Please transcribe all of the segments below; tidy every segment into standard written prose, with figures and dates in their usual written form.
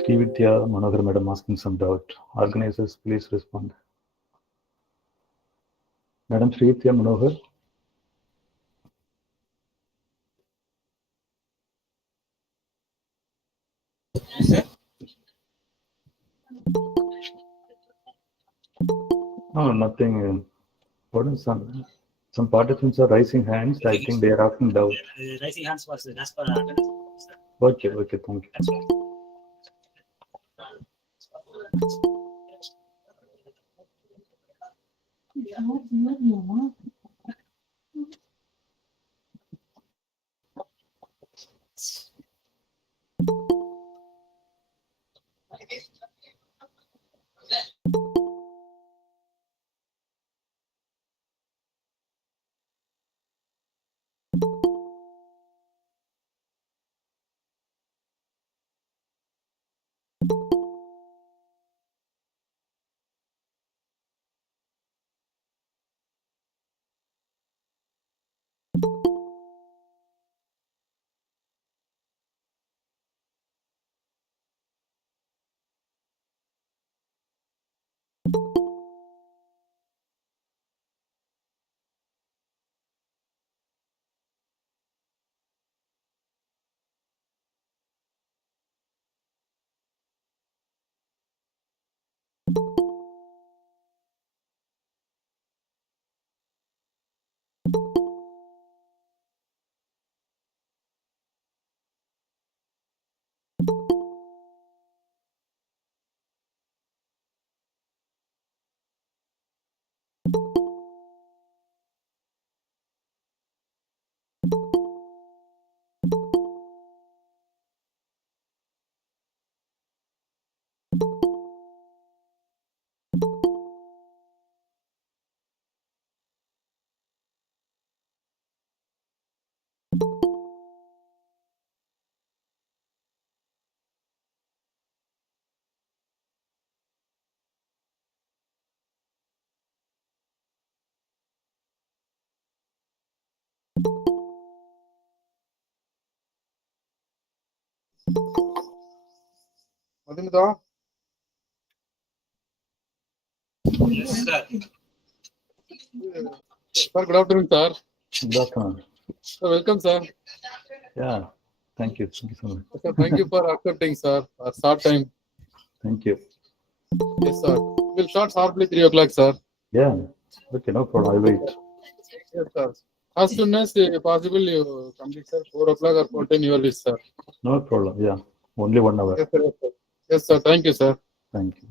Srividya Manohar Madam asking some doubt. Organizers, please respond. Madam Srividya Manohar. No, nothing. What is some participants are raising hands. I think they are asking doubt. Raising hands was as per attendance. Okay, thank you. Madhumita? Yes, sir. Sir, good afternoon, sir. Good afternoon. Welcome, sir. Yeah, thank you. Thank you so much. Sir, thank you for accepting, sir. Our start time. Thank you. Yes, sir. We'll start sharply 3 o'clock, sir. Yeah, okay, no problem. I'll wait. Yes, sir. As soon as possible, you complete, sir. 4 o'clock or 14, your wish, sir. No problem. Yeah, only 1 hour. Yes, sir. Yes, sir. Yes, sir. Thank you, sir. Thank you.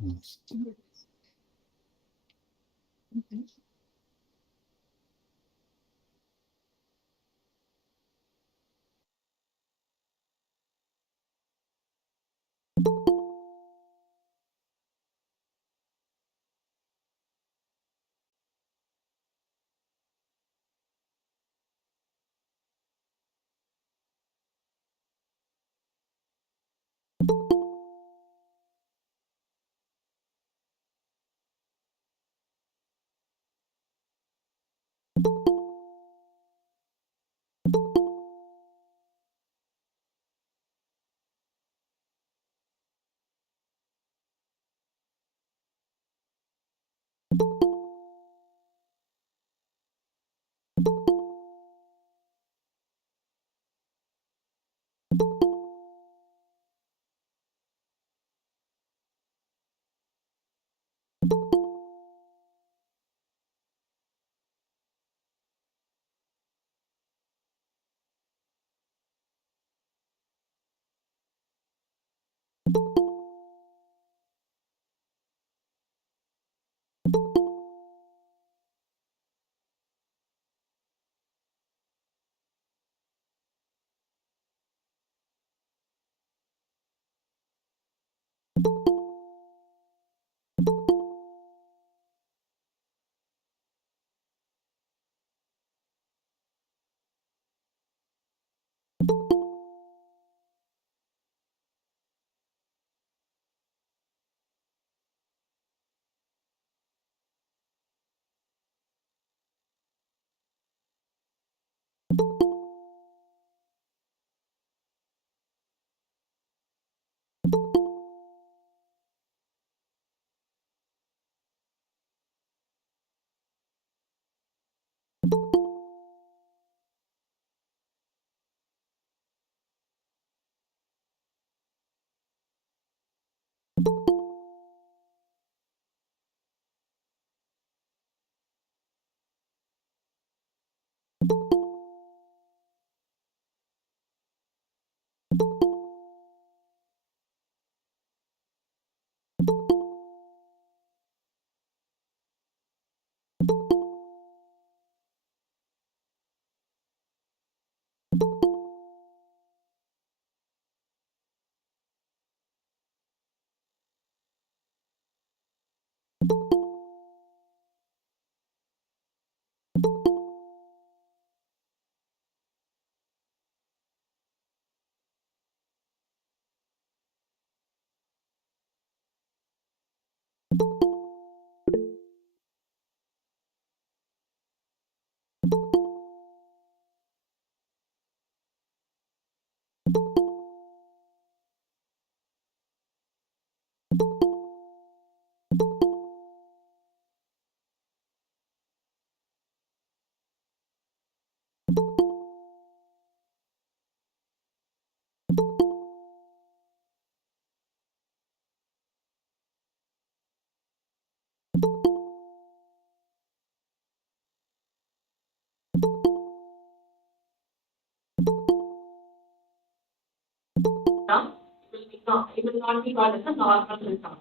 It will not be called as a normal system.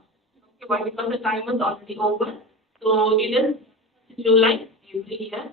Okay, why? Because the time is already over. So it is July every year.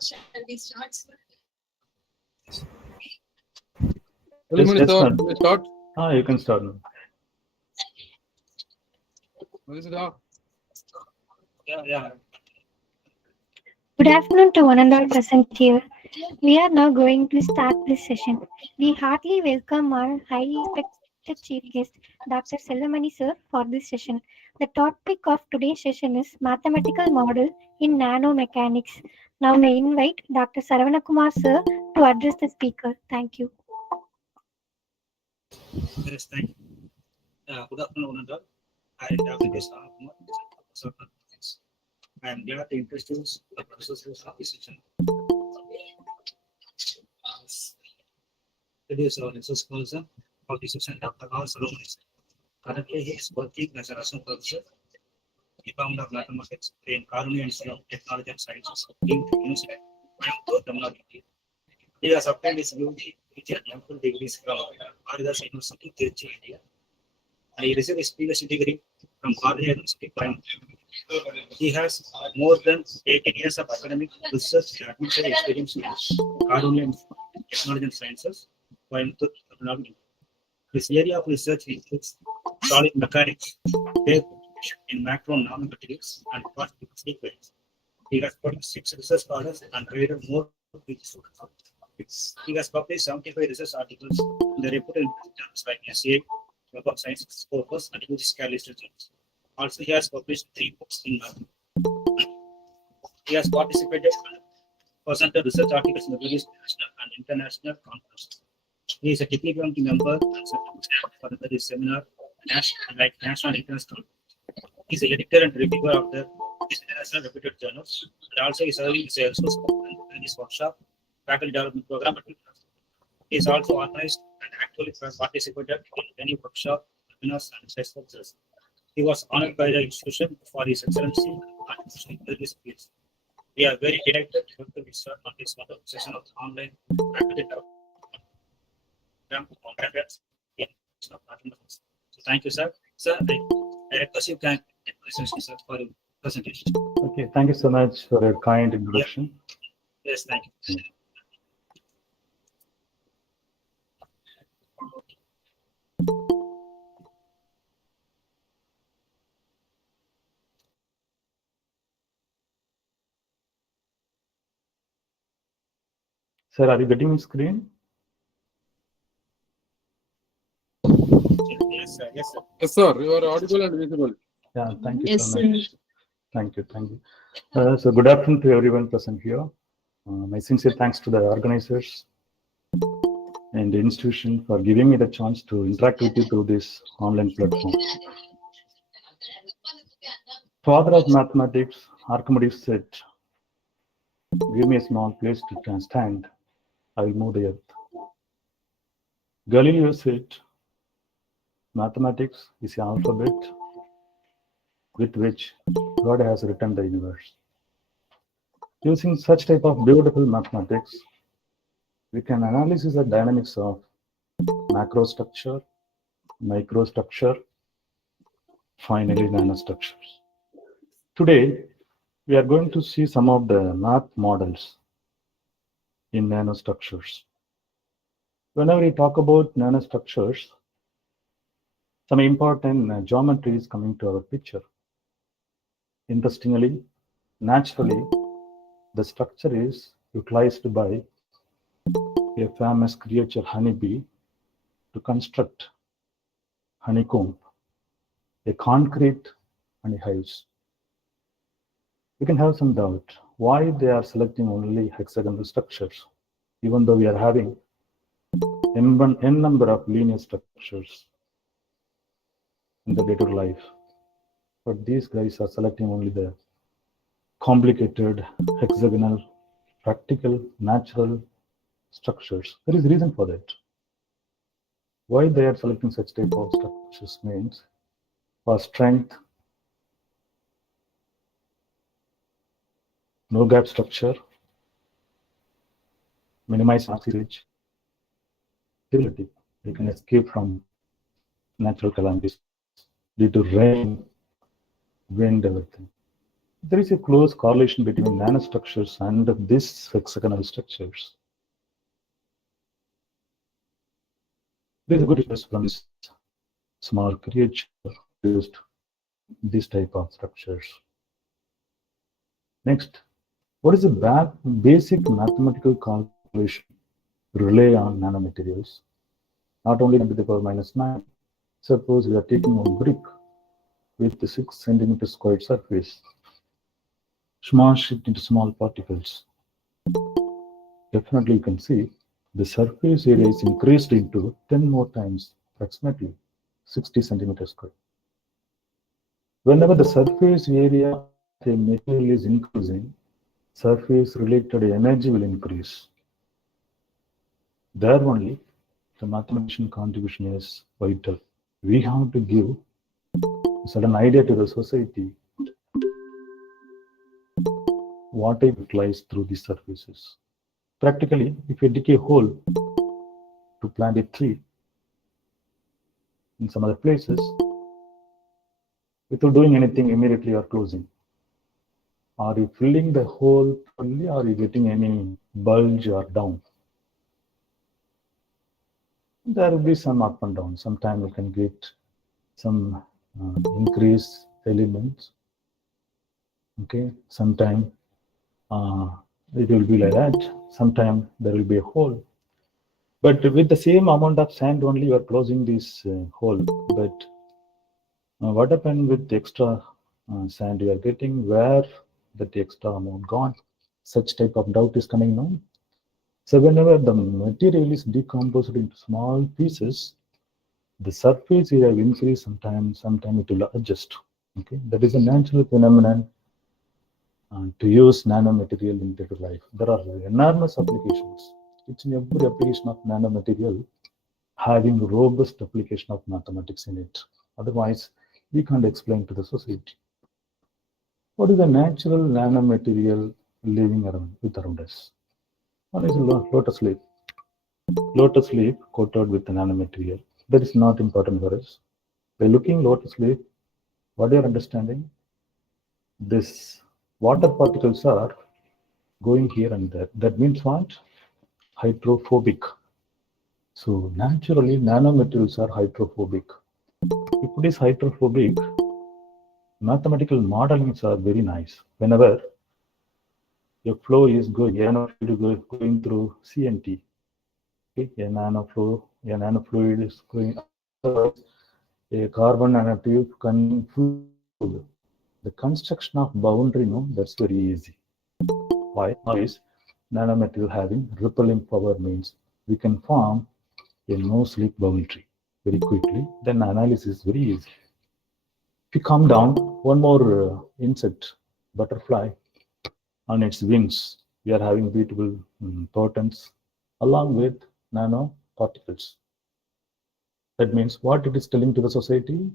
Shall we start? Early morning, Yes, sir. ma'am. We start. You can start now. Melissa. Yeah. Good afternoon to one and all present here. We are now going to start this session. We heartily welcome our highly respected chief guest, Dr. Sellamani sir, for this session. The topic of today's session is mathematical model in nanomechanics. Now may I invite Dr. Saravanakumar sir to address the speaker. Thank you. Yes, thank you. Good afternoon, one and all. I am Dr. Kumar. I am glad to introduce the processes of this session. Today is our research person of this session, Dr. R. Solomon. Currently, he is working as a research professor, Department of Mathematics in Carnegie Institute of Technology and Sciences, in University of Technology. He has obtained his UG with ample degrees from Aridas University, Tirupati, India. And he received his PhD degree from Carnegie University, Coimbatore. He has more than 18 years of academic research and administrative experience in Carnegie Technology and Sciences, Coimbatore, Tamil Nadu. His area of research includes solid mechanics, in macro nanomaterials, and particle sequence. He has published 6 research scholars and created more PhD. He has published 75 research articles in the reputed journals like SCA, Web of Science, Scopus, and UG Scale journals. Also, he has published 3 books in math. He has participated and presented research articles in the various national and international conferences. He is a technical committee member and for the seminar, like national and international. He is the editor and reviewer of the international reputed journals, and also is serving as a resource in this workshop, faculty development program. He is also organized and actually participated in many workshops, webinars, and test lectures. He was honored by the institution for his excellency and contribution in various fields. We are very delighted to welcome you, sir, on this wonderful session of online faculty development program on graduates in mathematics. So thank you, sir. Sir, I request you can present sir for your presentation. Okay, thank you so much for your kind introduction. Yes, thank you. Sir, are you getting on screen? Yes, sir. Yes, sir. Yes, sir. You are audible and visible. Yeah, thank you Yes, so sir. much. Thank you. So good afternoon to everyone present here. My sincere thanks to the organizers and the institution for giving me the chance to interact with you through this online platform. Father of mathematics, Archimedes said, "Give me a small place to stand, I will move the earth." Galileo said, "Mathematics is the alphabet with which God has written the universe." Using such type of beautiful mathematics, we can analyze the dynamics of macrostructure, microstructure, finally nanostructures. Today, we are going to see some of the math models in nanostructures. Whenever we talk about nanostructures, some important geometry is coming to our picture. Interestingly, naturally, the structure is utilized by a famous creature honeybee to construct honeycomb, a concrete honey hives. We can have some doubt why they are selecting only hexagonal structures, even though we are having n number of linear structures in the day-to-day life. But these guys are selecting only the complicated, hexagonal, practical, natural structures. There is a reason for that. Why they are selecting such type of structures means for strength, no gap structure, minimize leakage, stability. They can escape from natural calamities due to rain, wind, everything. There is a close correlation between nanostructures and these hexagonal structures. There is a good interest from this small creature used this type of structures. Next, what is the basic mathematical calculation rely on nanomaterials? Not only 10 to the power minus 9. Suppose we are taking one brick with the 6 centimeter squared surface, smash it into small particles. Definitely you can see the surface area is increased into 10 more times, approximately 60 centimeters squared. Whenever the surface area of a material is increasing, surface related energy will increase. There only the mathematician contribution is vital. We have to give a certain idea to the society what it utilize through these surfaces. Practically, if you dig a hole to plant a tree in some other places, without doing anything immediately or closing, are you filling the hole fully, or are you getting any bulge or down? There will be some up and down. Sometimes you can get some increased elements. Okay, sometimes it will be like that. Sometimes there will be a hole. But with the same amount of sand only, you are closing this hole. But what happened with the extra sand you are getting? Where that extra amount gone? Such type of doubt is coming now. So whenever the material is decomposed into small pieces, the surface area will increase. Sometimes it will adjust. Okay, that is a natural phenomenon to use nanomaterial in daily life. There are enormous applications. Each and every application of nanomaterial having robust application of mathematics in it. Otherwise, we can't explain to the society. What is the natural nanomaterial living around us? One is lotus leaf. Lotus leaf coated with the nanomaterial. That is not important for us. By looking lotus leaf, what you are understanding? This water particles are going here and there. That means what? Hydrophobic. So naturally, nanomaterials are hydrophobic. If it is hydrophobic, mathematical modelings are very nice. Whenever your flow is going, going through CNT. Okay, a nanofluid is going, a carbon nanotube fluid. The construction of boundary, no, that's very easy. Why? Is nanomaterial having rippling power means we can form a no-slip boundary very quickly. Then analysis is very easy. If you come down, one more insect, butterfly, on its wings, we are having beautiful protons along with nanoparticles. That means what it is telling to the society?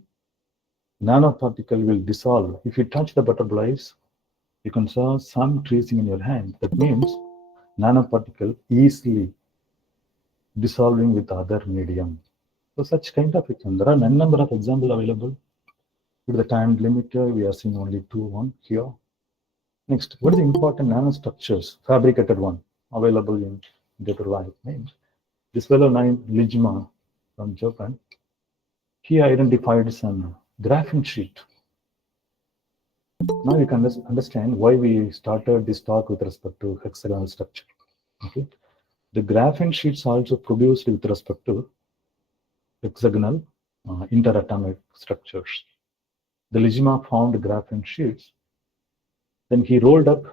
Nanoparticle will dissolve. If you touch the butterflies, you can saw some tracing in your hand. That means nanoparticle easily dissolving with other medium. So such kind of example. There are a number of examples available. With the time limit, we are seeing only one here. Next, what is the important nanostructures? Fabricated one available in Dr. White names. This fellow named Lijima from Japan. He identified some graphene sheet. Now you can understand why we started this talk with respect to hexagonal structure. Okay, the graphene sheets also produced with respect to hexagonal interatomic structures. The Lijima found graphene sheets. Then he rolled up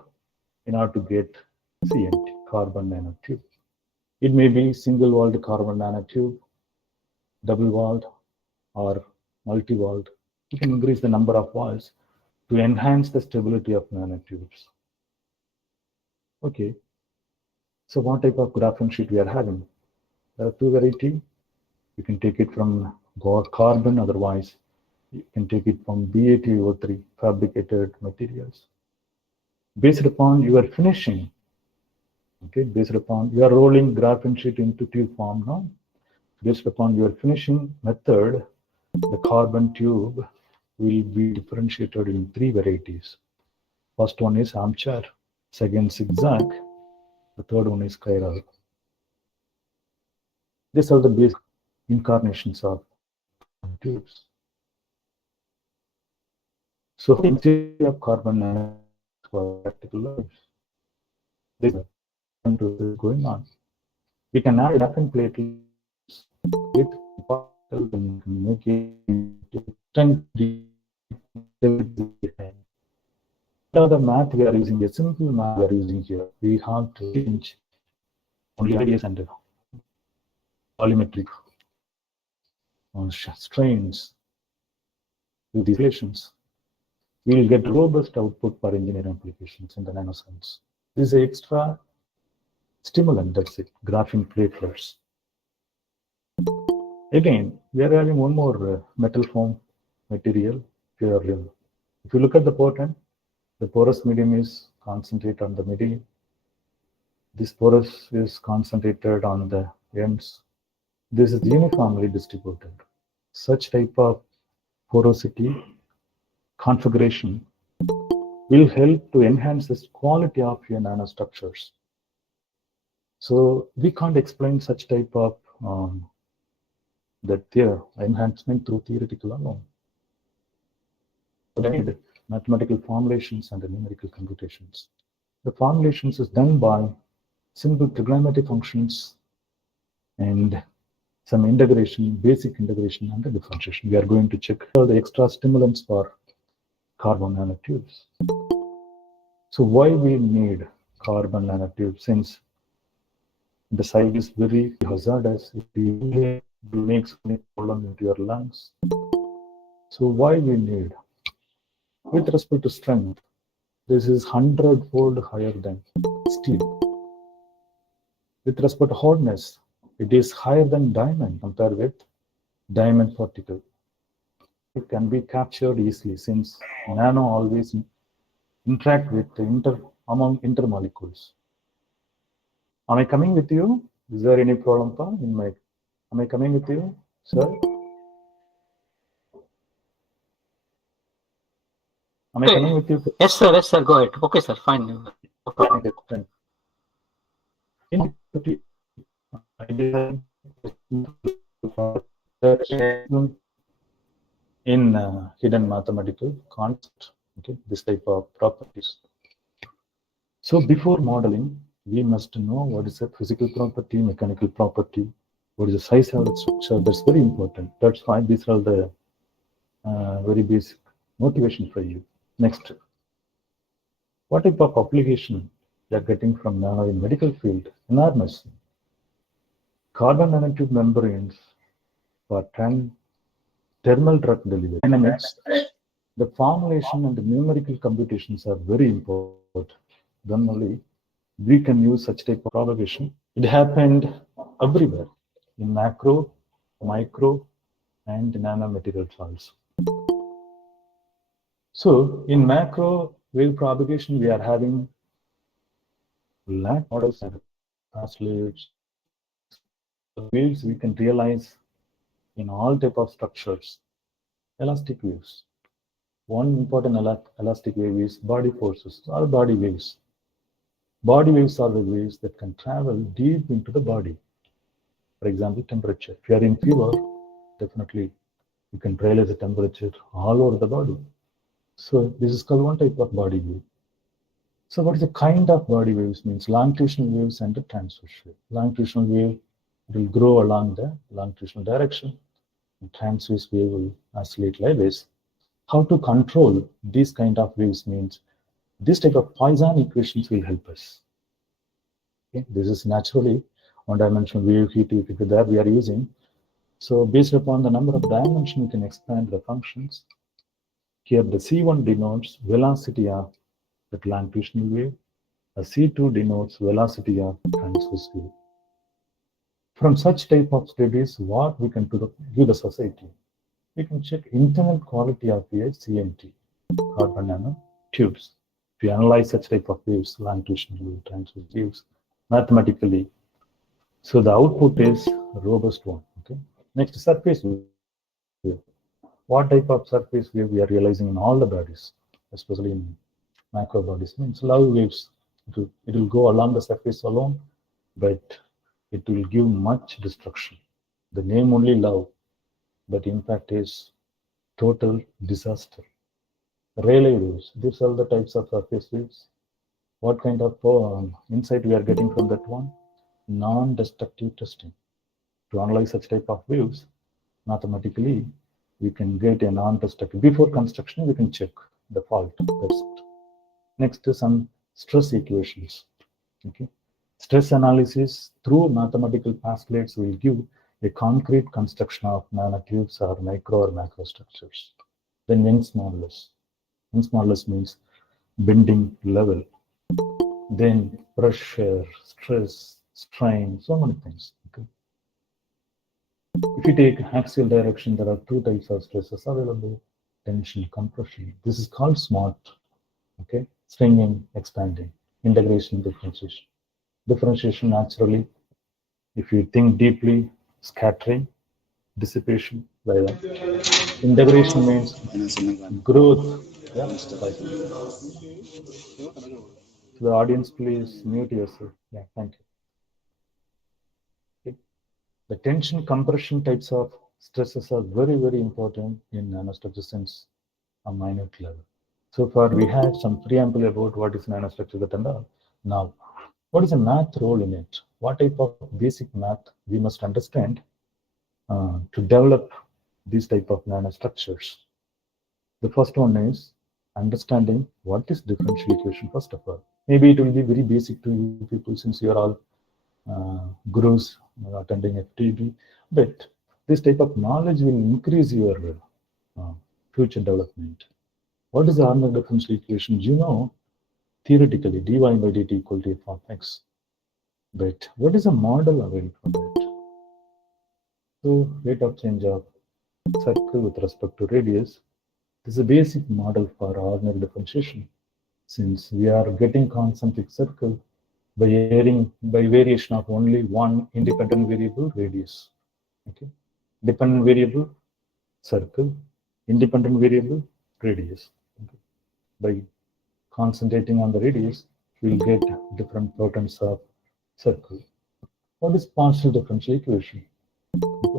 in order to get CNT, carbon nanotube. It may be single-walled carbon nanotube, double-walled, or multi-walled. You can increase the number of walls to enhance the stability of nanotubes. Okay, so what type of graphene sheet we are having? There are two varieties. You can take it from carbon, otherwise you can take it from BaTO3 fabricated materials. Based upon your finishing, okay, based upon you are rolling graphene sheet into tube form now. Based upon your finishing method, the carbon tube will be differentiated in three varieties. First one is armchair, second zigzag, the third one is chiral. These are the basic incarnations of tubes. So instead of carbon for practical life, this is going on. We can add graphene plate with particles and make it 10 the math we are using, a simple math we are using here. We have to change only ideas and volumetric strains with these relations. We will get robust output for engineering applications in the nanoscience. This is an extra stimulant, that's it, graphene platelets. Again, we are having one more metal form material. If you look at the pattern, the porous medium is concentrated on the middle. This porous is concentrated on the ends. This is uniformly distributed. Such type of porosity configuration will help to enhance the quality of your nanostructures. So we can't explain such type of enhancement through theoretical alone. But I need mathematical formulations and the numerical computations. The formulations is done by simple trigonometric functions and some integration, basic integration and the differentiation. We are going to check all the extra stimulants for carbon nanotubes. So why we need carbon nanotubes? Since the site is very hazardous, it makes a problem into your lungs. So why we need? With respect to strength, this is 100-fold higher than steel. With respect to hardness, it is higher than diamond compared with diamond particle. It can be captured easily since nano always interact with among intermolecules. Am I coming with you? Is there any problem am I coming with you, sir? Am I coming with you? Yes, sir, go ahead. Okay, sir, fine. Okay. In hidden mathematical concept, okay, this type of properties. So before modeling, we must know what is a physical property, mechanical property, what is the size of the structure. That's very important. That's why these are the very basic motivation for you. Next, what type of application you are getting from nano in medical field? Enormous. Carbon nanotube membranes for thermal drug delivery. Dynamics, the formulation and the numerical computations are very important. Then only we can use such type of propagation. It happened everywhere in macro, micro, and nanomaterials also. So in macro wave propagation, we are having lag models and translates. Waves we can realize in all type of structures. Elastic waves. One important elastic wave is body forces or body waves. Body waves are the waves that can travel deep into the body. For example, temperature. If you are in fever, definitely you can realize the temperature all over the body. So this is called one type of body wave. So what is the kind of body waves? Means longitudinal waves and the transverse wave. Longitudinal wave will grow along the longitudinal direction. And transverse wave will oscillate like this. How to control these kind of waves means this type of Poisson equations will help us. Okay? This is naturally one-dimensional wave heat that we are using. So based upon the number of dimensions, we can expand the functions. Here the C1 denotes velocity of the longitudinal wave. A C2 denotes velocity of transverse wave. From such type of studies, what we can do the society? We can check internal quality of a CNT, carbon nanotubes. If you analyze such type of waves, longitudinal wave, transverse waves, mathematically, so the output is a robust one. Okay. Next, surface wave. What type of surface wave we are realizing in all the bodies, especially in macro bodies? Means love waves. It will go along the surface alone, but it will give much destruction. The name only love, but impact is total disaster. Rayleigh waves. These are the types of surface waves. What kind of insight we are getting from that one? Non-destructive testing. To analyze such type of waves, mathematically, we can get a non-destructive. Before construction, we can check the fault. That's it. Next is some stress equations. Okay. Stress analysis through mathematical postulates will give a concrete construction of nanotubes or micro or macro structures. Then Young's modulus. Young's modulus means bending level. Then pressure, stress, strain, so many things. Okay. If you take axial direction, there are two types of stresses available: tension, compression. This is called SMART. Okay, stringing, expanding, integration, differentiation. Differentiation naturally, if you think deeply, scattering, dissipation, like that. Integration means growth. Yeah, right. To the audience, please mute yourself. Yeah, thank you. Okay. The tension compression types of stresses are very, very important in nanostructure sense on minute level. So far, we had some preamble about what is nanostructure that and all. Now, what is the math role in it? What type of basic math we must understand to develop these type of nanostructures? The first one is understanding what is differential equation, first of all. Maybe it will be very basic to you people since you are all gurus attending FTB, but this type of knowledge will increase your future development. What is the Arnold differential equation? You know, theoretically, dy by dt equal to f of x. But what is a model available from it? So, rate of change of circle with respect to radius. This is a basic model for ordinary differentiation. Since we are getting concentric circle by variation of only one independent variable, radius. Okay, dependent variable, circle, independent variable, radius. Okay. By concentrating on the radius, we will get different patterns of circle. What is partial differential equation?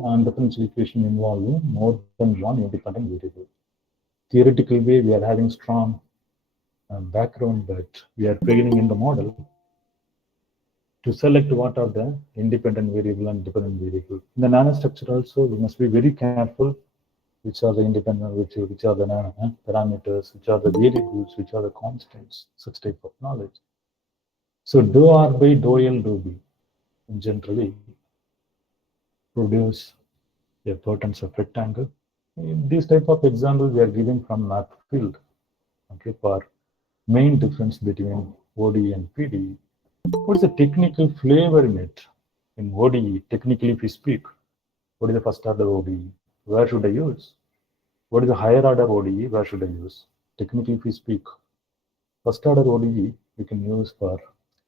And differential equation involving more than one independent variable. Theoretical way, we are having strong background that we are beginning in the model to select what are the independent variable and dependent variable. In the nanostructure also, we must be very careful which are the independent, which are the parameters, which are the variables, which are the constants, such type of knowledge. So dou R by dou L dou B generally produce a potence of rectangle. In this type of example we are giving from math field. Okay, for main difference between ODE and PDE. What is the technical flavor in it? In ODE, technically if we speak, what is the first order ODE? Where should I use? What is the higher order ODE? Where should I use? Technically if we speak, first order ODE we can use for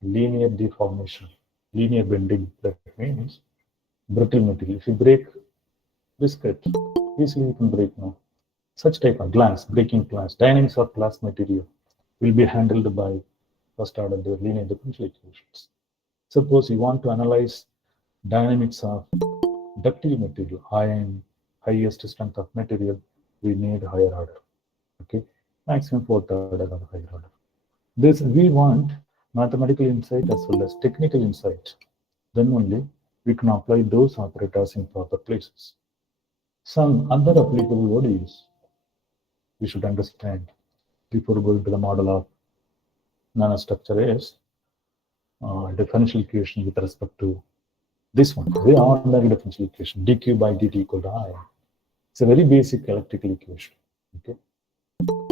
linear deformation, linear bending. That means brittle material. If you break biscuit, easily you can break now. Such type of glass, breaking glass, dynamics of glass material will be handled by first order linear differential equations. Suppose you want to analyze dynamics of ductile material, highest strength of material, we need higher order. Okay, maximum fourth order or higher order. This we want mathematical insight as well as technical insight. Then only we can apply those operators in proper places. Some other applicable ODEs we should understand before going to the model of nanostructure is differential equation with respect to this one, the ordinary differential equation, dq by dt equal to I. It's a very basic electrical equation. Okay,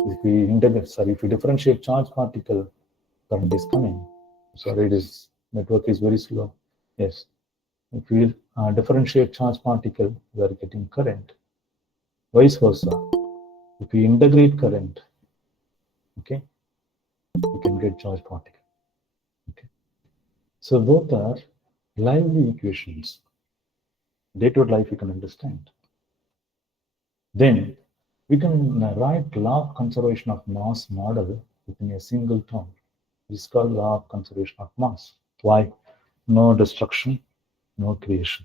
if we integrate, if we differentiate charge particle, current is coming. Sorry, this network is very slow. Yes, if we differentiate charge particle, we are getting current. Vice versa, if we integrate current, okay, we can get charge particle. Okay, so both are lively equations. Day-to-day life you can understand. Then we can write law of conservation of mass model within a single term. This is called law of conservation of mass. Why? No destruction, no creation.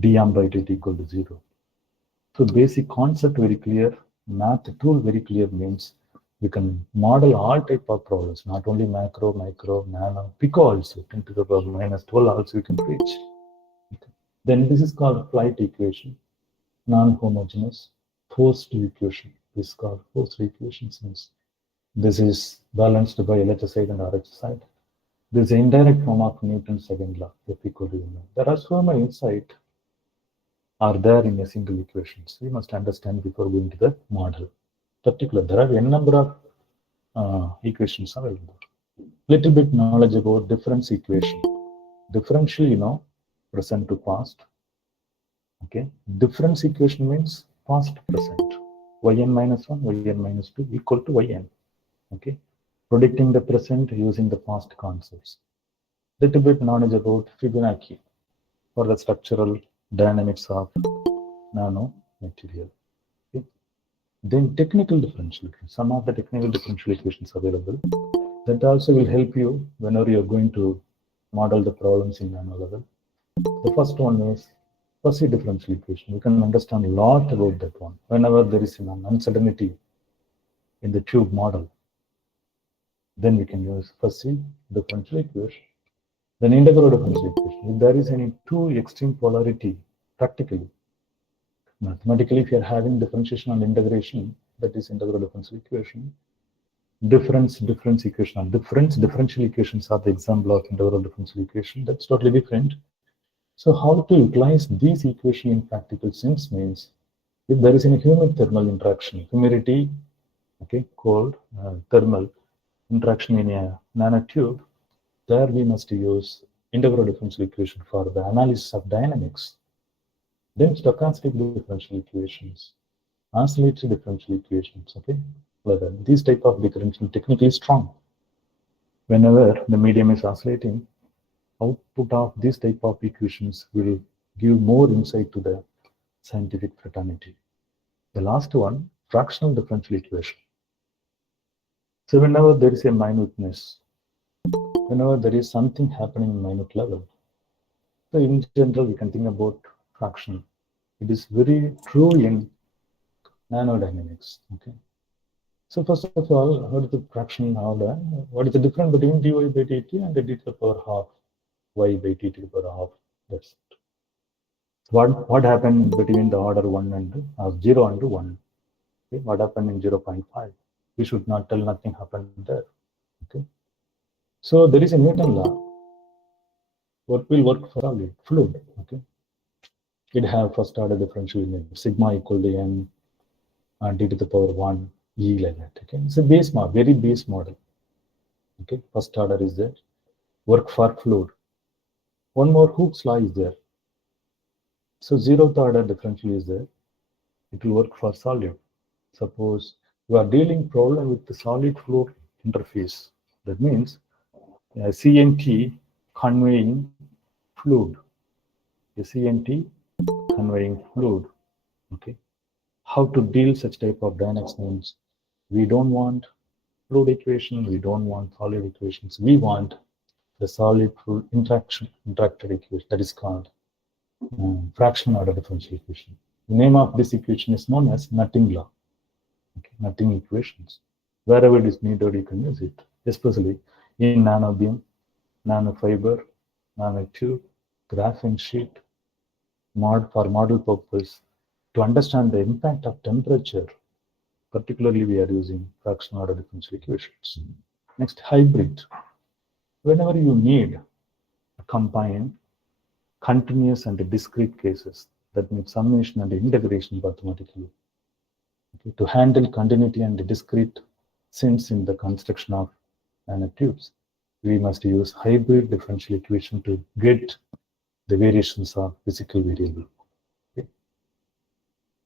dm by dt equal to 0. So basic concept very clear, math tool very clear means we can model all type of problems, not only macro, micro, nano, pico also, 10 to the power minus 12 also we can reach. Okay. Then this is called flight equation, non-homogeneous, forced equation. This is called forced equation since this is balanced by LHS side and RH side. This is an indirect form of Newton's second law, F equal to m. There are so many insights are there in a single equations. We must understand before going to the model. Particular, there are n number of equations available. Little bit knowledge about difference equation. Differential, you know, present to past. Okay, difference equation means past present. yn minus 1, yn minus 2 equal to yn. Okay, predicting the present using the past concepts. Little bit knowledge about Fibonacci for the structural dynamics of nano material. Okay. Then technical differential equations. Some of the technical differential equations available. That also will help you whenever you are going to model the problems in nano level. The first one is fuzzy differential equation. You can understand a lot about that one. Whenever there is an uncertainty in the tube model, then we can use fuzzy differential equation. Then integral differential equation. If there is any two extreme polarity, practically, mathematically, if you are having differentiation and integration, that is integral differential equation. Difference equation and differential equations are the example of integral differential equation. That's totally different. So how to utilize these equation in practical sense means if there is any humid thermal interaction, humidity, okay, cold, thermal interaction in a nanotube, there we must use integral differential equation for the analysis of dynamics. Then stochastic differential equations, oscillatory differential equations, okay. These type of differential technically strong. Whenever the medium is oscillating, output of this type of equations will give more insight to the scientific fraternity. The last one, fractional differential equation. So whenever there is a minuteness, whenever there is something happening in minute level, so in general we can think about fraction. It is very true in nanodynamics. Okay. So first of all, what is the fractional order? What is the difference between dy by dt and the d to the power half y by t to the power half? That's it. What happened between the order 1 and 0 and 1? Okay, what happened in 0.5? We should not tell nothing happened there. Okay. So there is a Newton law. What will work for solid fluid? Okay. It have first order differential unit sigma equal to n d to the power 1 e like that. Okay. It's a base model, very base model. Okay. First order is there. Work for fluid. One more Hooke's law is there. So zeroth order differential is there. It will work for solid. Suppose you are dealing problem with the solid fluid interface. That means a CNT conveying fluid. A CNT conveying fluid. Okay. How to deal such type of dynamics means we don't want fluid equation, we don't want solid equations. We want the solid fluid interacted equation that is called fractional order differential equation. The name of this equation is known as Nutting law. Okay, Nutting equations. Wherever it is needed, you can use it, especially in nanobeam, nanofiber, nanotube, graphene sheet, for model purpose. To understand the impact of temperature, particularly we are using fractional order differential equations. Next, hybrid. Whenever you need to combine continuous and discrete cases, that means summation and integration mathematically. Okay, to handle continuity and discrete sense in the construction of nanotubes, we must use hybrid differential equation to get the variations of physical variable. Okay.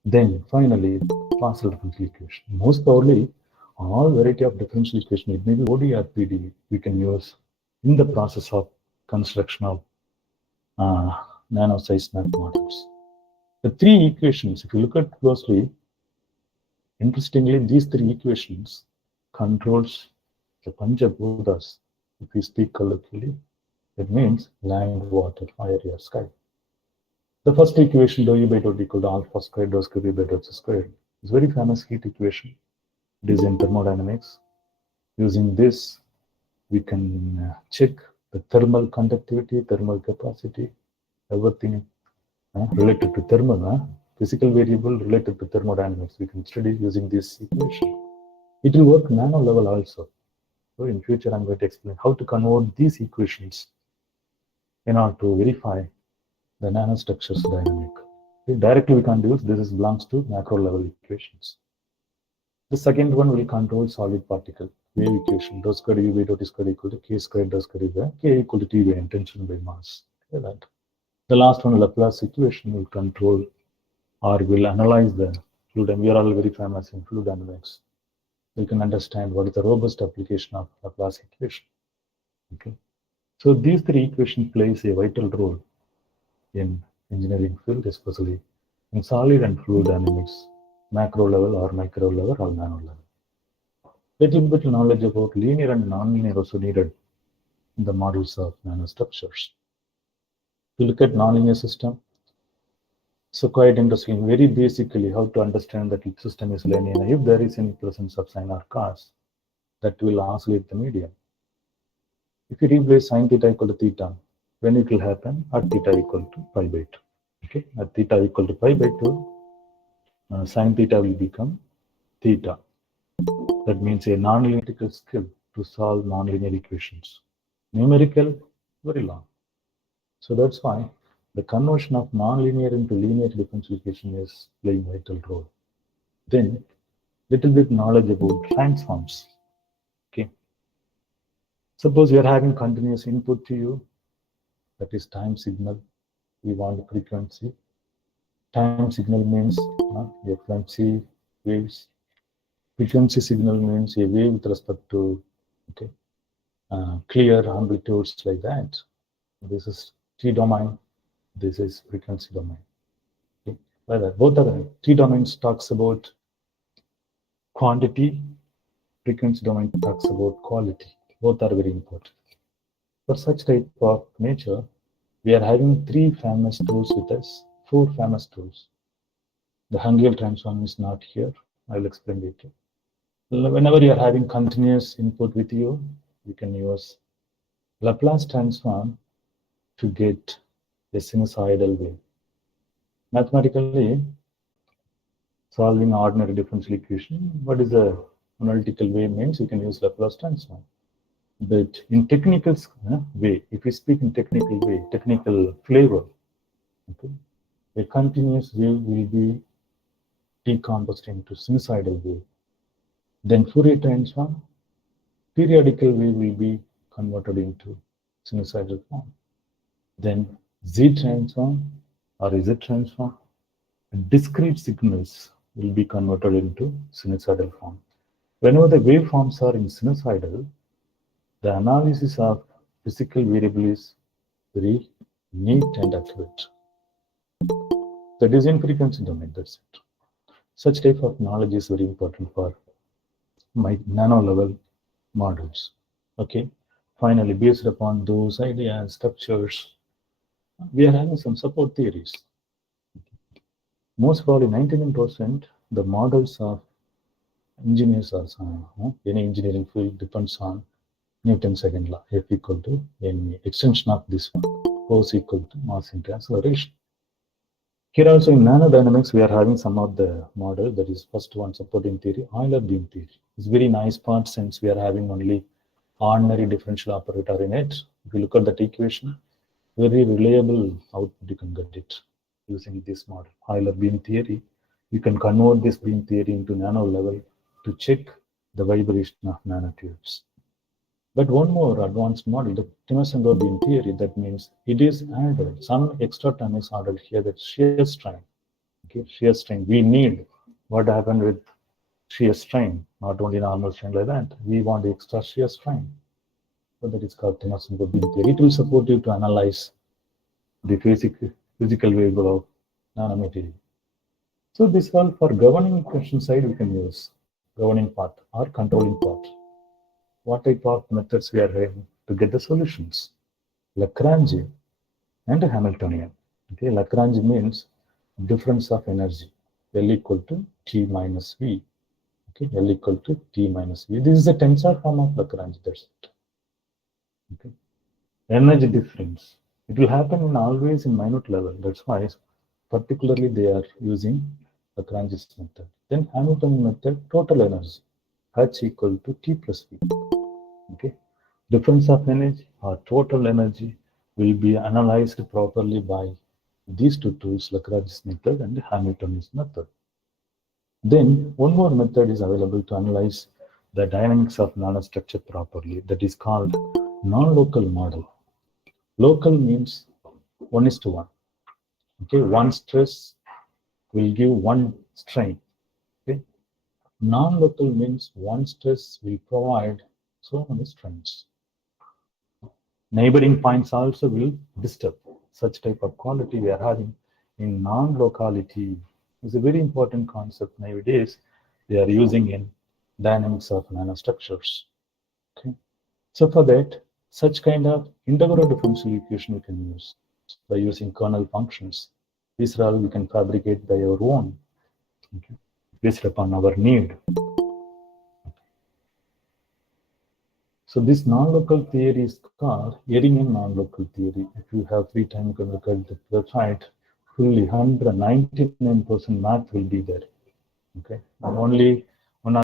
Then finally, partial differential equation. Most probably, all variety of differential equation, it may be ODE or PDE, we can use in the process of construction of nano-sized math models. The three equations, if you look at closely, interestingly, these three equations controls the Panjabhutas. If we speak colloquially, it means land, water, fire, air, sky. The first equation, dou U by dou t equal to alpha squared dou square V by dou x squared, is very famous heat equation. It is in thermodynamics. Using this, we can check the thermal conductivity, thermal capacity, everything related to thermal, physical variable related to thermodynamics. We can study using this equation. It will work nano level also. So in future, I'm going to explain how to convert these equations in order to verify the nanostructures dynamic. Okay, directly we can't use this belongs to macro level equations. The second one will control solid particle wave equation. Dou squared U by dou t squared equal to k squared dou squared by k equal to T by n, tension by mass. Okay, that. The last one, Laplace equation, will control or will analyze the fluid. And we are all very famous in fluid dynamics. You can understand what is the robust application of Laplace equation. Okay. So these three equations plays a vital role in engineering field, especially in solid and fluid dynamics, macro level or micro level or nano level. Little bit knowledge about linear and nonlinear also needed in the models of nanostructures. To look at nonlinear system, so quite interesting. Very basically, how to understand that each system is linear. If there is any presence of sine or cos, that will oscillate the medium. If you replace sine theta equal to theta, when it will happen? At theta equal to pi by 2. Okay, at theta equal to pi by 2, sine theta will become theta. That means a non-linear skill to solve nonlinear equations. Numerical, very long. So that's why the conversion of nonlinear into linear differential equation is playing a vital role. Then, little bit knowledge about transforms. Okay. Suppose you are having continuous input to you, that is time signal. We want frequency. Time signal means frequency waves. Frequency signal means a wave with respect to clear amplitudes like that. This is T domain. This is frequency domain. Okay. Both are T domains talks about quantity. Frequency domain talks about quality. Both are very important. For such type of nature, we are having three famous tools with us, four famous tools. The Hungarian transform is not here. I will explain later. Whenever you are having continuous input with you, you can use Laplace transform to get a sinusoidal wave. Mathematically, solving ordinary differential equation, what is a analytical way means you can use Laplace transform. But in technical way, if we speak in technical way, technical flavor, okay, a continuous wave will be decomposed into sinusoidal wave. Then Fourier transform, periodical wave will be converted into sinusoidal form. Then Z transform or Z transform, discrete signals will be converted into sinusoidal form. Whenever the waveforms are in sinusoidal, the analysis of physical variable is very neat and accurate. That is in frequency domain, that's it. Such type of knowledge is very important for my nano level models. Okay. Finally, based upon those ideas, structures, we are having some support theories. Most probably 99% the models of engineers are any engineering field depends on Newton's second law, F equal to ma, extension of this one, force equal to mass into acceleration. Here also in nanodynamics, we are having some of the model, that is first one supporting theory, Euler beam theory. It's very nice part since we are having only ordinary differential operator in it. If you look at that equation, very reliable output you can get it using this model, Euler beam theory. You can convert this beam theory into nano level to check the vibration of nanotubes. But one more advanced model, the Timoshenko beam theory, that means it is added, some extra term is added here, that shear strain. Okay, shear strain. We need what happened with shear strain, not only normal strain like that. We want the extra shear strain. So that is called Timoshenko beam theory. It will support you to analyze the physical wave of nanomaterial. So this all for governing question side we can use governing part or controlling part. What type of methods we are having to get the solutions? Lagrange and Hamiltonian. Okay, Lagrange means difference of energy, L equal to T minus V. Okay, L equal to T minus V. This is the tensor form of Lagrange, that's it. Okay. Energy difference. It will happen in always in minute level. That's why particularly they are using Lagrange's method. Then Hamiltonian method, total energy, H equal to T plus V. Okay, difference of energy or total energy will be analyzed properly by these two tools, Lagrange's method and Hamilton's method. Then one more method is available to analyze the dynamics of nanostructure properly, that is called non-local model. Local means 1:1. Okay, one stress will give one strain. Okay, non-local means one stress will provide so many strains. Neighboring points also will disturb. Such type of quality we are having in non-locality is a very important concept nowadays. They are using in dynamics of nanostructures. Okay, so for that, such kind of integral differential equation we can use by using kernel functions. These are all we can fabricate by our own, okay, based upon our need. So this non-local theory is called Erinian non-local theory. If you have free time, you can look at the website. Fully 199% math will be there. Okay, and only on a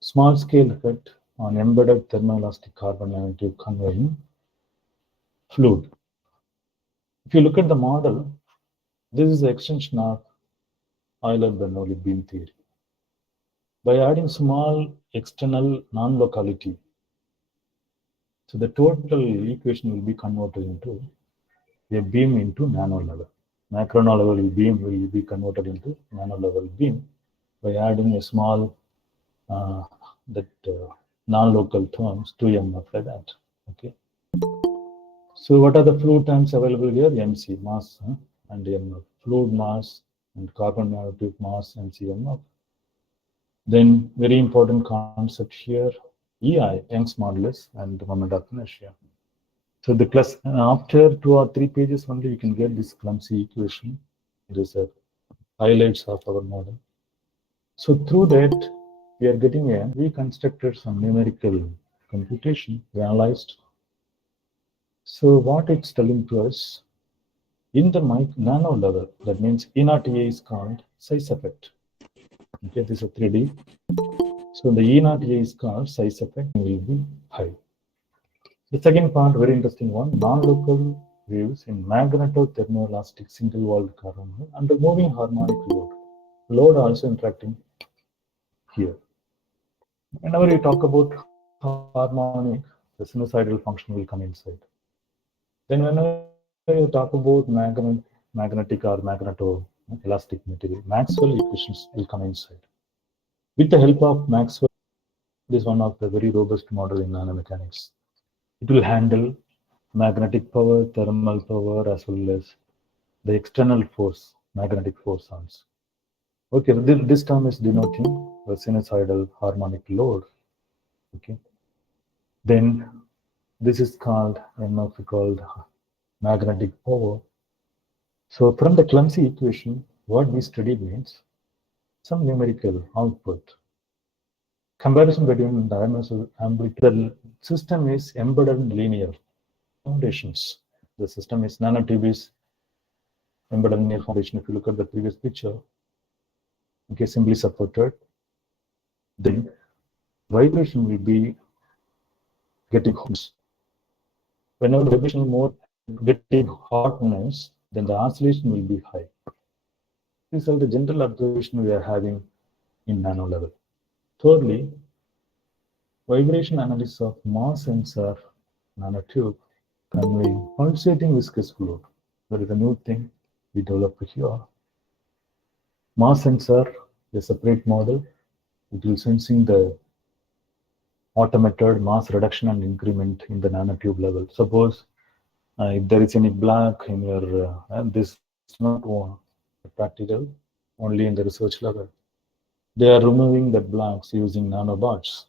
small scale effect on embedded thermoelastic carbon nanotube conveying fluid. If you look at the model, this is the extension of Euler-Bernoulli beam theory. By adding small external non-locality, so the total equation will be converted into a beam into nano level. Macro level beam will be converted into nano level beam by adding a small non-local terms, 2mf like that. Okay. So what are the fluid terms available here? MC, mass, and mf. Fluid mass and carbon nanotube mass, MCMF. Then very important concept here, EI, Young's modulus, and the moment of inertia. So the class after 2 or 3 pages only you can get this clumsy equation. It is a highlights of our model. So through that, we are getting we constructed some numerical computation, we analyzed. So what it's telling to us, in the nano level, that means E0A is called size effect. Okay, this is a 3D. So the E0A is called size effect will be high. The second part, very interesting one, non-local waves in magnetothermoelastic single-walled carbon under moving harmonic load. Load also interacting here. Whenever you talk about harmonic, the sinusoidal function will come inside. Then whenever you talk about magnetic or magneto-elastic material, Maxwell equations will come inside. With the help of Maxwell, this is one of the very robust model in nanomechanics. It will handle magnetic power, thermal power, as well as the external force, magnetic force also. Okay, this term is denoting the sinusoidal harmonic load. Okay, then this is called magnetic power. So from the clumsy equation, what we studied means some numerical output. Comparison between diameter amplitude. The system is embedded in linear foundations. The system is nanotube is embedded in linear foundation. If you look at the previous picture, okay, simply supported. Then vibration will be getting hot. Whenever vibration more getting hotness, then the oscillation will be high. These are the general observation we are having in nano level. Thirdly, vibration analysis of mass sensor nanotube conveying pulsating viscous fluid. That is a new thing we developed here. Mass sensor, a separate model. It will sensing the automated mass reduction and increment in the nanotube level. Suppose if there is any black in your, this is not practical, only in the research level. They are removing the blacks using nanobots.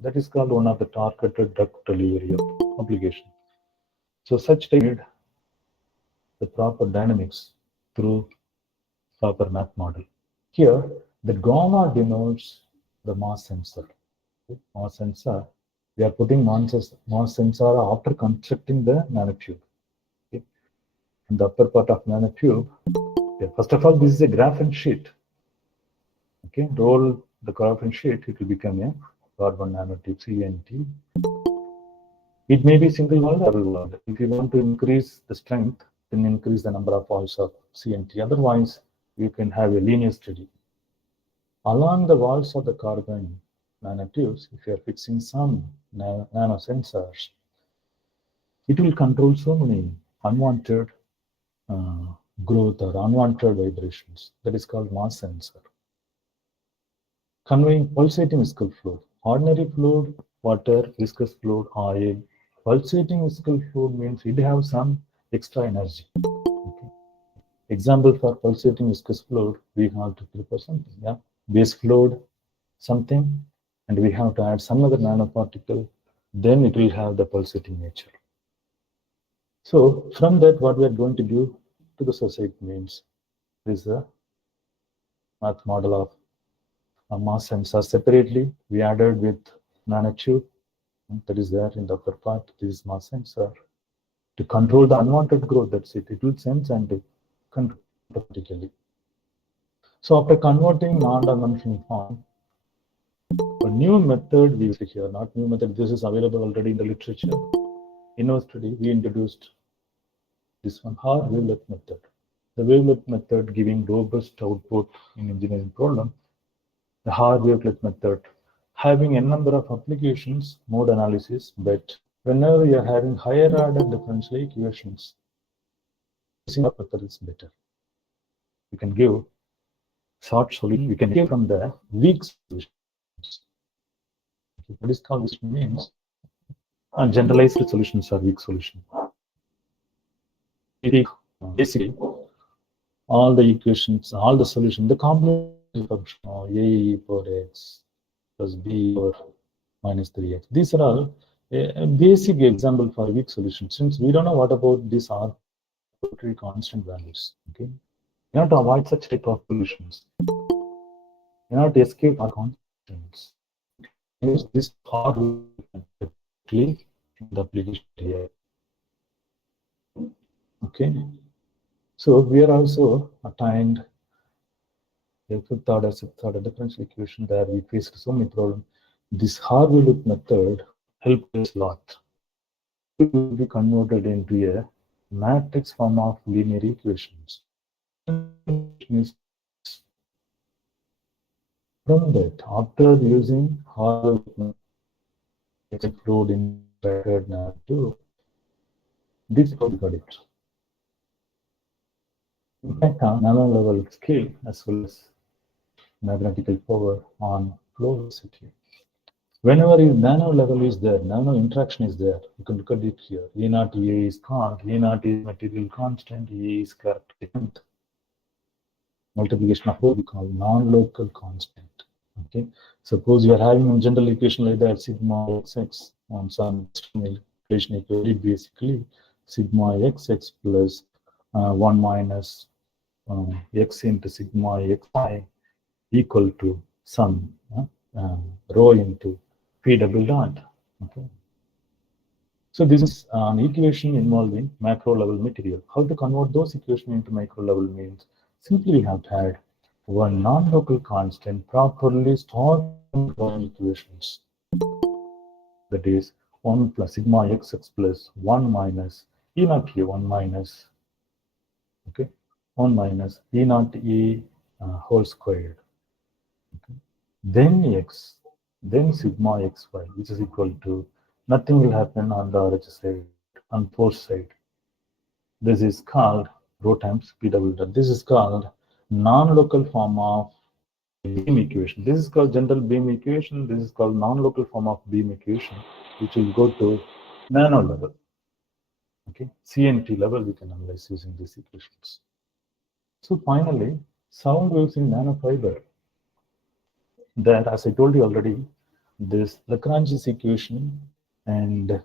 That is called one of the targeted drug delivery application. So such need the proper dynamics through proper math model. Here, the gamma denotes the mass sensor. Mass sensor, we are putting mass sensor after constructing the nanotube. Okay. In the upper part of nanotube, okay, first of all, this is a graphene sheet. Okay, roll the graphene sheet, it will become a carbon nanotube, CNT. It may be single walled or double walled. If you want to increase the strength, then increase the number of walls of CNT. Otherwise, you can have a linear study. Along the walls of the carbon nanotubes, if you are fixing some nanosensors, it will control so many unwanted growth or unwanted vibrations. That is called mass sensor. Conveying pulsating viscous fluid. Ordinary fluid, water, viscous fluid, oil. Pulsating viscous fluid means it has some extra energy. Okay. Example for pulsating viscous fluid, we have to prepare something. Yeah, base fluid, something, and we have to add some other nanoparticle. Then it will have the pulsating nature. So from that, what we are going to do to the society means is a math model of a mass sensor separately. We added with nanotube that is there in the upper part. This is mass sensor to control the unwanted growth. That's it. It will sense and control automatically. So after converting non-dimensional form, a new method we use here. Not new method. This is available already in the literature. In our study, we introduced this one, hard wavelet method. The wavelet method giving robust output in engineering problem. The hard wavelet method having a number of applications, mode analysis, but whenever you are having higher order differential equations, this method is better. You can give short solution. We can give from the weak solutions. What is called this means generalized solutions are weak solution. Basically, all the equations, all the solutions, the complementary function a power x plus b power minus 3x. These are all a basic example for weak solutions. Since we don't know what about these arbitrary constant values, okay? You have to avoid such type of solutions. You have to escape our constant. Use this hardware in the application here. Okay, so we are also attained a fifth order, sixth order differential equation where we faced so many problems. This hardware loop method helped us a lot. It will be converted into a matrix form of linear equations. From that, after using hardware loop method, flowed in record now to this is how we got it. Impact on nano level scale as well as magnetical power on flow velocity. Whenever nano level is there, nano interaction is there, you can look at it here. E naught A is constant, E naught is material constant, E is characteristic. Multiplication of both we call non-local constant. Okay, suppose you are having a general equation like that, sigma xx on some equation equally basically sigma xx plus 1 minus x into sigma xi equal to some rho into p double dot. Okay, so this is an equation involving macro level material. How to convert those equations into micro level means simply we have to add one non-local constant properly stored in equations. That is 1 plus sigma xx plus 1 minus E naught A 1 minus, okay, 1 minus E naught A whole squared. Okay. Then x, then sigma xy, which is equal to nothing will happen on the RHS side, on force side. This is called rho times p double dot. This is called non-local form of beam equation. This is called general beam equation. This is called non-local form of beam equation, which will go to nano level. Okay, CNT level we can analyze using these equations. So finally, sound waves in nanofiber. There, as I told you already, this Lagrange's equation and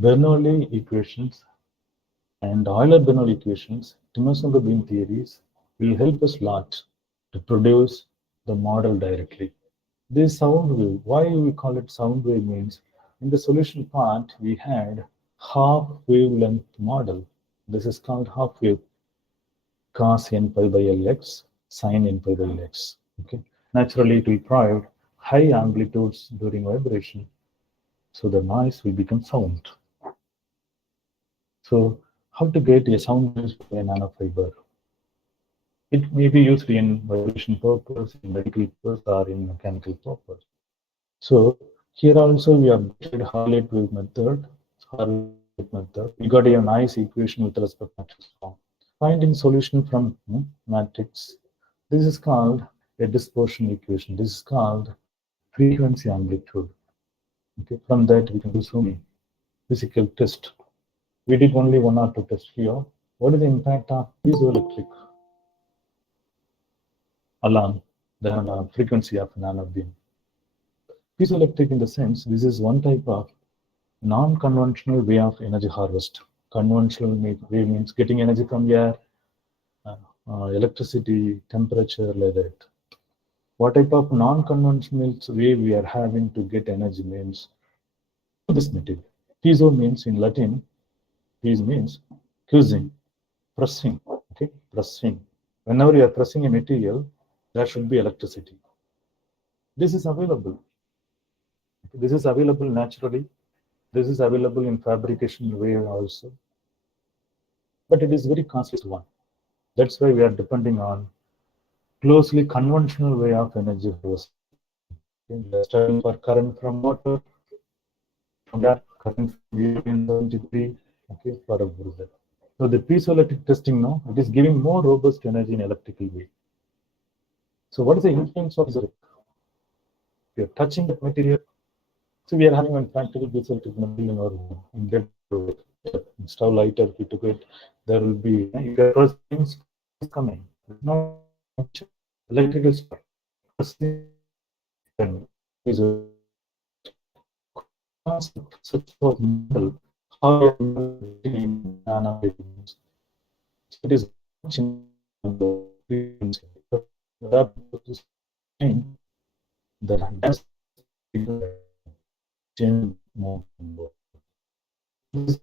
Bernoulli equations and Euler-Bernoulli equations, Timosonga beam theories will help us a lot to produce the model directly. This sound wave, why we call it sound wave means in the solution part we had half wavelength model. This is called half wave cos n pi by Lx, sin n pi by Lx. Okay. Naturally, it will provide high amplitudes during vibration, so the noise will become sound. So, how to get a sound wave by a nanofiber? It may be used in vibration purpose, in medical purpose, or in mechanical purpose. So, here also we updated Hartlett wave method. We got a nice equation with respect to matrix form. Finding solution from matrix. This is called a dispersion equation. This is called frequency amplitude. Okay, from that we can do so many physical tests. We did only 1 or 2 tests here. What is the impact of piezoelectric along the frequency of nano beam? Piezoelectric in the sense, this is one type of non-conventional way of energy harvest. Conventional way means getting energy from air, electricity, temperature, like that. What type of non-conventional way we are having to get energy means this material. Piezo means in Latin, piezo means fusing, pressing. Okay, pressing. Whenever you are pressing a material, there should be electricity. This is available. This is available naturally. This is available in fabrication way also. But it is very costly one. That's why we are depending on closely conventional way of energy harvest. Okay, we are studying for current from water, from that current from European 73, okay, for a bruiser. So the piezoelectric testing now, it is giving more robust energy in electrical way. So what is the influence of the? We are touching that material. So we are having a practical piezoelectric material in our home. In that install lighter, if you took it, there will be things coming. No electrical spark. Is a concept such as model how it is the frequency. the dance change more. This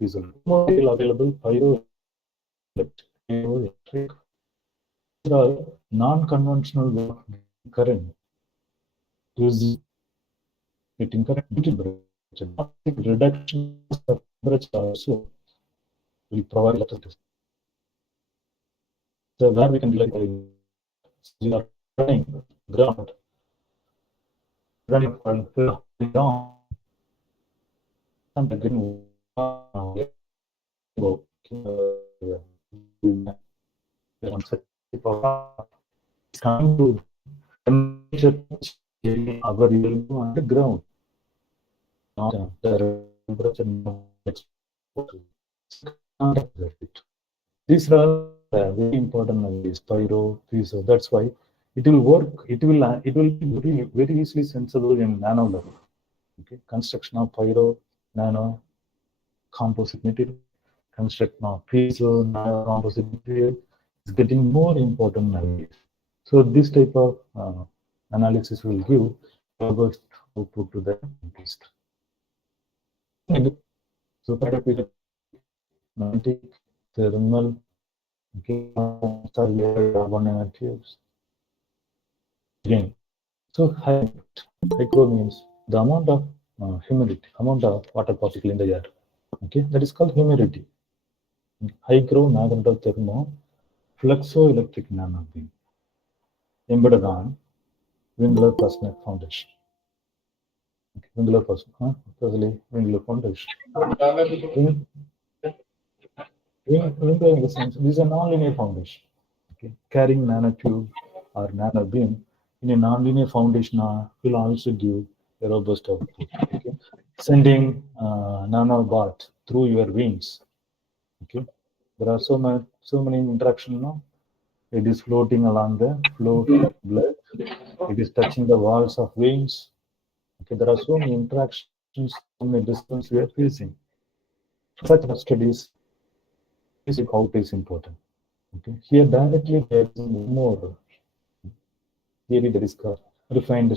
is available photoelectric. There are non-conventional way of current using getting current reduction of temperature also will provide electricity. So where we can like we are running ground running down and getting coming to temperature available on the ground, not the temperature these are very important nowadays, pyro, piezo. That's why it will work. It will be very easily sensible in nano level. Okay, construction of pyro, nano, composite material, construction of piezo, nano composite material is getting more important nowadays. So this type of analysis will give robust output to the test. So magnetic, thermal, okay, carbon nanotubes. Again, so hydro means the amount of humidity, amount of water particle in the air. Okay, that is called humidity. Hydro magneto thermo fluxoelectric nanobeam embedded on Winkler Plasmatic Foundation. Okay, Winkler Foundation. Winkler in the sense, this is a non-linear foundation. Okay, carrying nanotube or nanobeam in a non-linear foundation will also give a robust output. Okay, sending nanobot through your veins. Okay, there are so many interaction now. It is floating along the flow of blood. It is touching the walls of veins. Okay, there are so many interactions, so many distance we are facing. Such studies is how it is important. Okay, here directly there is more theory that is called refined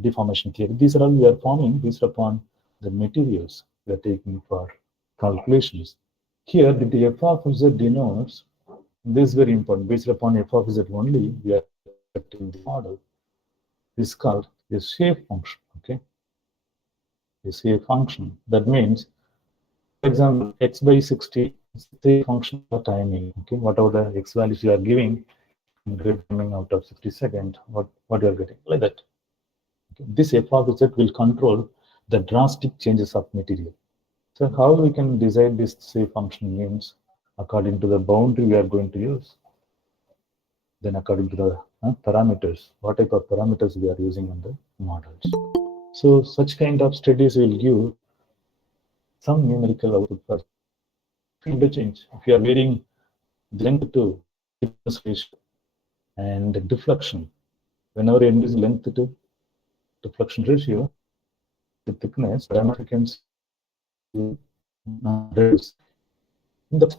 deformation theory. These are all we are forming based upon the materials we are taking for calculations. Here the f of z denotes, this is very important, based upon f of z only we are getting the model. This is called a shape function. Okay, a shape function. That means, for example, x by 60 is the function of timing. Okay, whatever the x values you are giving, grid coming out of 60 seconds, what you are getting, like that. Okay. This f of z will control the drastic changes of material. So how we can decide this shape function means according to the boundary we are going to use, then according to the parameters, what type of parameters we are using on the models. So such kind of studies will give some numerical output for interchange. If you are varying the length to thickness ratio and deflection, whenever you increase length to deflection ratio, the thickness parameters reduce in the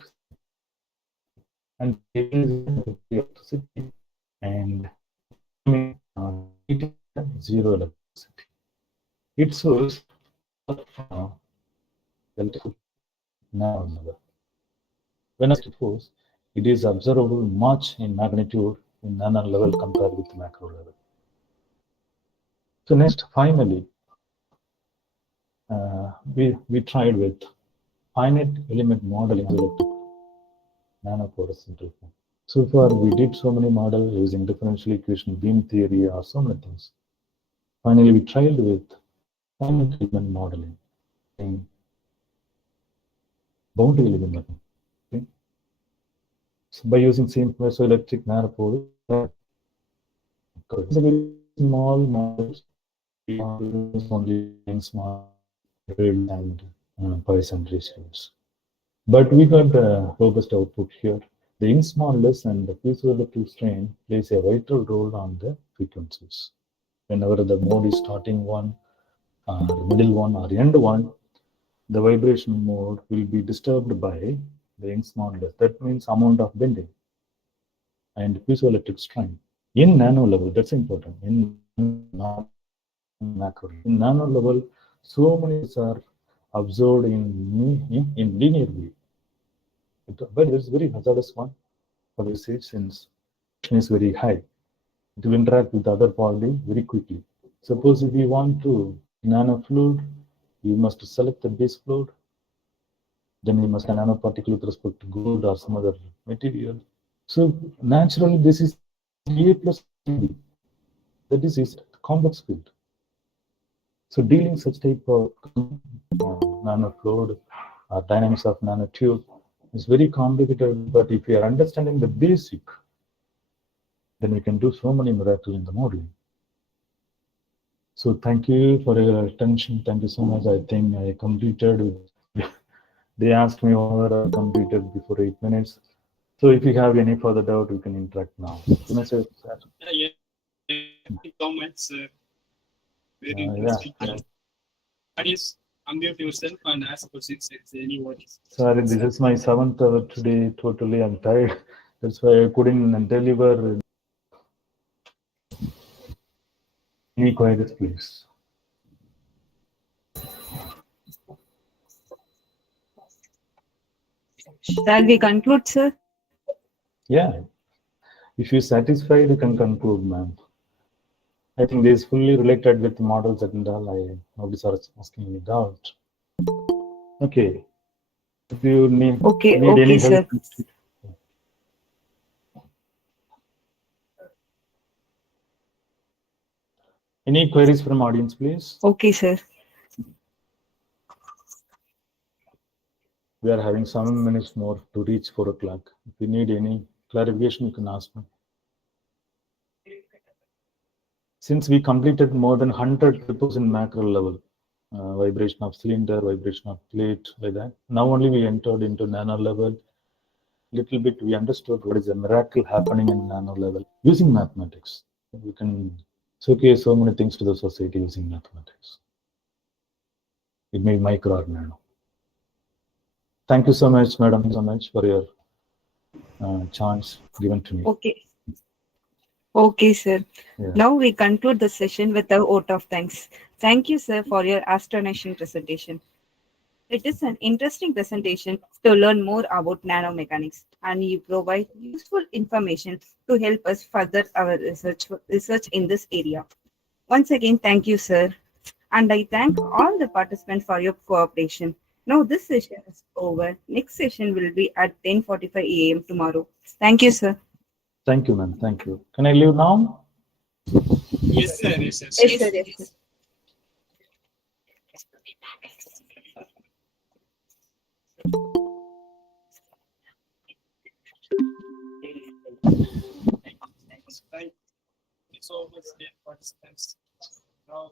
and electricity and zero electricity. It shows now when I force, it is observable much in magnitude in nano level compared with macro level. So next, finally, we tried with finite element modeling electric nanoporous central form. So far, we did so many models using differential equation, beam theory, or so many things. Finally, we tried with finite element modeling in boundary element modeling. Okay? So by using same piezoelectric nanopore, it's a very small models, only small and Poisson ratios. But we got the robust output here. The Young's modulus and the piezoelectric strain plays a vital role on the frequencies. Whenever the mode is starting one, or middle one, or end one, the vibration mode will be disturbed by the Young's modulus. That means amount of bending and piezoelectric strain. in nano level. That's important. In not macro. In nano level, so many are observed in linear way. But it's very hazardous one for research since it's very high. It will interact with other poly very quickly. Suppose if you want to nanofluid, you must select the base fluid. Then you must nanoparticle with respect to gold or some other material. So naturally, this is A plus B. That is complex field. So dealing such type of nanofluid or dynamics of nanotube is very complicated. But if you are understanding the basic, then we can do so many miracles in the modeling. So thank you for your attention. Thank you so much. I think I completed. They asked me whether I completed before 8 minutes. So if you have any further doubt, you can interact now. Can I say that? Any comments? Very Yeah. interesting. Please unmute yourself and ask questions if anyone is. Sorry, this is my 7th hour today. Totally, I'm tired. That's why I couldn't deliver. Any queries, please? Shall we conclude, sir? Yeah. If you're satisfied, you can conclude, ma'am. I think this is fully related with models and all. Nobody's asking any doubt. Okay. If you need any sir. help. Any queries from audience, please? Okay, sir. We are having 7 minutes more to reach 4 o'clock. If you need any clarification, you can ask me. Since we completed more than 100 ripples in macro level, vibration of cylinder, vibration of plate, like that. Now only we entered into nano level. Little bit we understood what is a miracle happening in nano level using mathematics. We can showcase so many things to the society using mathematics. It may be micro or nano. Thank you so much, madam, so much for your chance given to me. Okay. Okay, sir. Yeah. Now we conclude the session with a vote of thanks. Thank you, sir, for your astonishing presentation. It is an interesting presentation to learn more about nanomechanics, and you provide useful information to help us further our research in this area. Once again, thank you, sir. And I thank all the participants for your cooperation. Now this session is over. Next session will be at 10:45 a.m. tomorrow. Thank you, sir. Thank you, ma'am. Thank you. Can I leave now? Yes, sir. Yes, sir. Yes, sir. Yes, sir. Thank you so much, dear participants. Now,